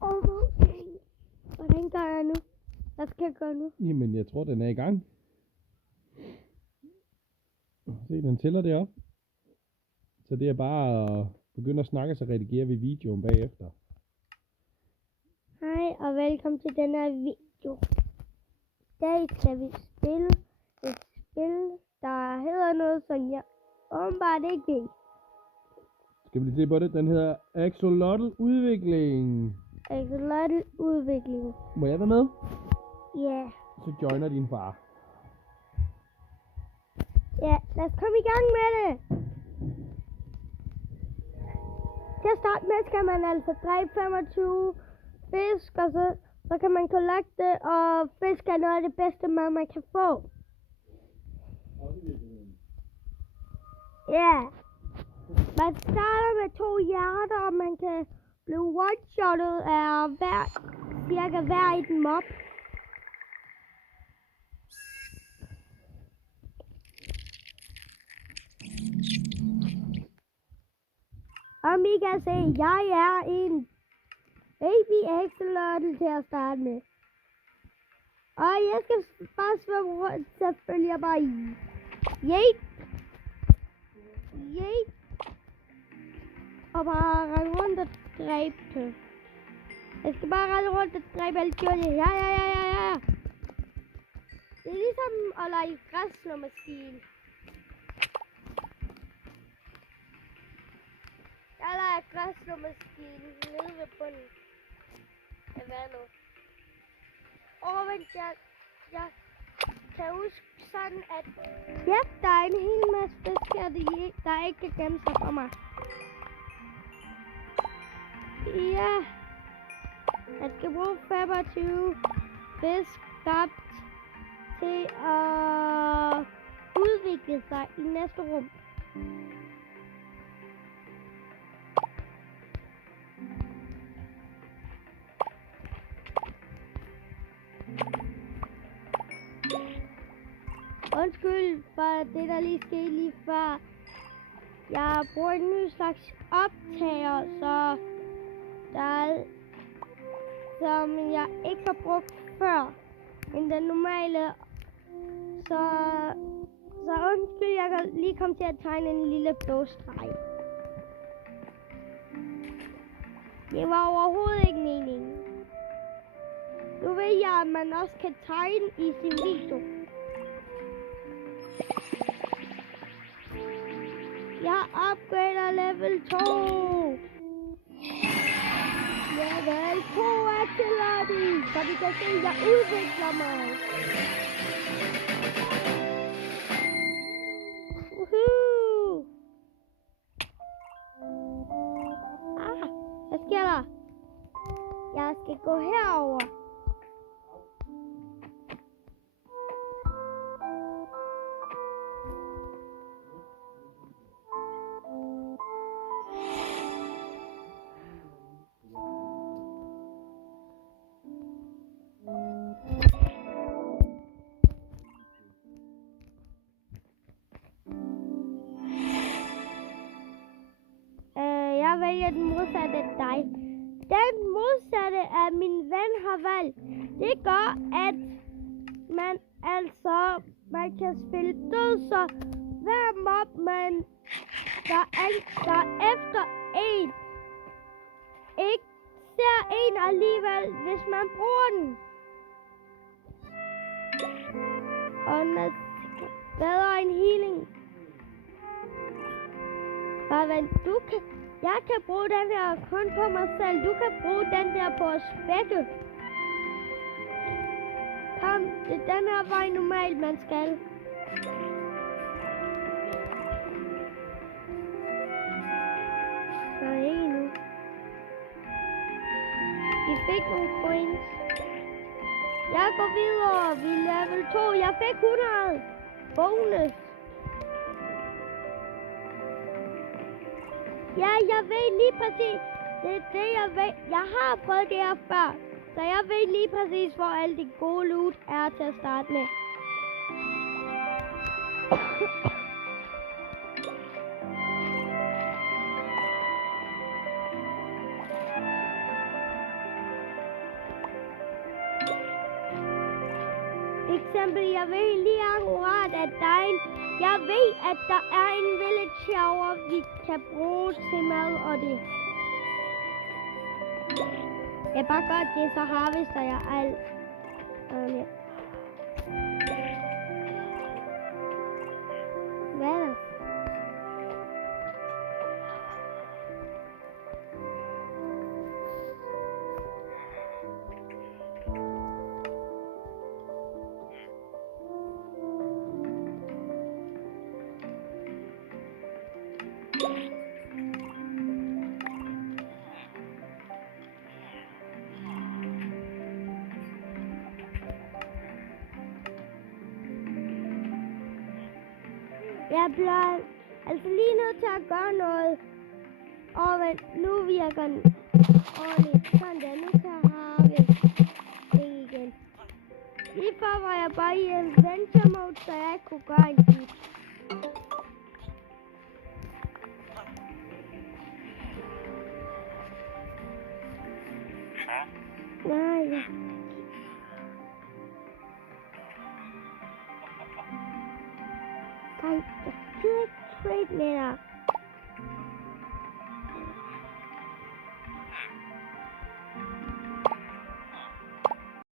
Okay. Hvordan gør jeg nu? Hvad skal jeg gøre nu? Jamen, jeg tror, den er i gang. Se, den tæller det op. Så det er bare at begynde at snakke, så redigerer vi videoen bagefter. Hej og velkommen til denne video. I dag skal vi spille et spil, der hedder noget, som jeg åbenbart ikke ved. Skal vi lige se på det? Den hedder Axolotl Udvikling. Axolotl Udvikling. Må jeg være med? Ja. Så joiner din far. Ja, lad os komme i gang med det. Til at starte med skal man altså dræbe 25 fisk, og så kan man kollekte, og fisk er noget af det bedste mad, man kan få. Ja. Man starter med 2 hjerter, og man kan blive one-shottet af cirka hver i den mob. Om I kan se, jeg er en baby axolotl til at starte med. Og jeg skal bare svømme rundt, så følger jeg bare i. Yeet! Yeet! Og bare rende rundt og dræbe det. Jeg skal bare rende rundt og dræbe alle dyrene. Ja. Det er ligesom at lege græsslåmaskine. Jeg leger græsslåmaskine nede ved bunden af vandet. Og vent, jeg kan huske sådan, at ja, der er en hel masse fisk her, der ikke kan gemme sig for mig. Ja, jeg skal bruge 25 fisk skabt til at udvikle sig i næste rum. Undskyld for det, der lige skete lige før. Jeg bruger en ny slags optager, som jeg ikke har brugt før end den normale. Så undskyld, jeg kan lige komme til at tegne en lille blå streg. Det var overhovedet ikke meningen. Nu ved jeg, at man også kan tegne i sin video. Jeg upgrader level 2. Level 2 er tilladt, så vi kan se, at jeg udvikler mig. Woohoo! Hvad sker der? Jeg skal gå herover. Jeg vælger den modsatte af dig. Den modsatte af min ven har valgt. Det gør, at man kan spille død, så hver mob, der efter en, ikke ser en alligevel, hvis man bruger den. Og den er bedre end healing. Bare vent, jeg kan bruge den her kun på mig selv. Du kan bruge den der på at spække. Kom, det er den her vej normalt, man skal. Nej, ikke nu. Vi fik nogle points. Jeg går videre. Vi er level 2. Jeg fik 100. Bonus. Ja, jeg ved lige præcis. Det er det, jeg ved. Jeg har prøvet det her før. Så jeg ved lige præcis, hvor alt det gode loot er til at starte med. eksempel, jeg ved lige akkurat, at der er en... Jeg ved, at der er en villager, vi kan bruge til mad og det. Jeg bare godt det, så harvester jeg alt. Ja. Hvad er der? Jeg bliver altså lige nødt til at gøre noget. Og nu virker den ordentligt. Sådan der, nu kan jeg harveste det igen. Lige før var jeg bare i adventure mode, så jeg ikke kunne gøre en skid. Nej, ja. Jeg gider ikke trade med dig.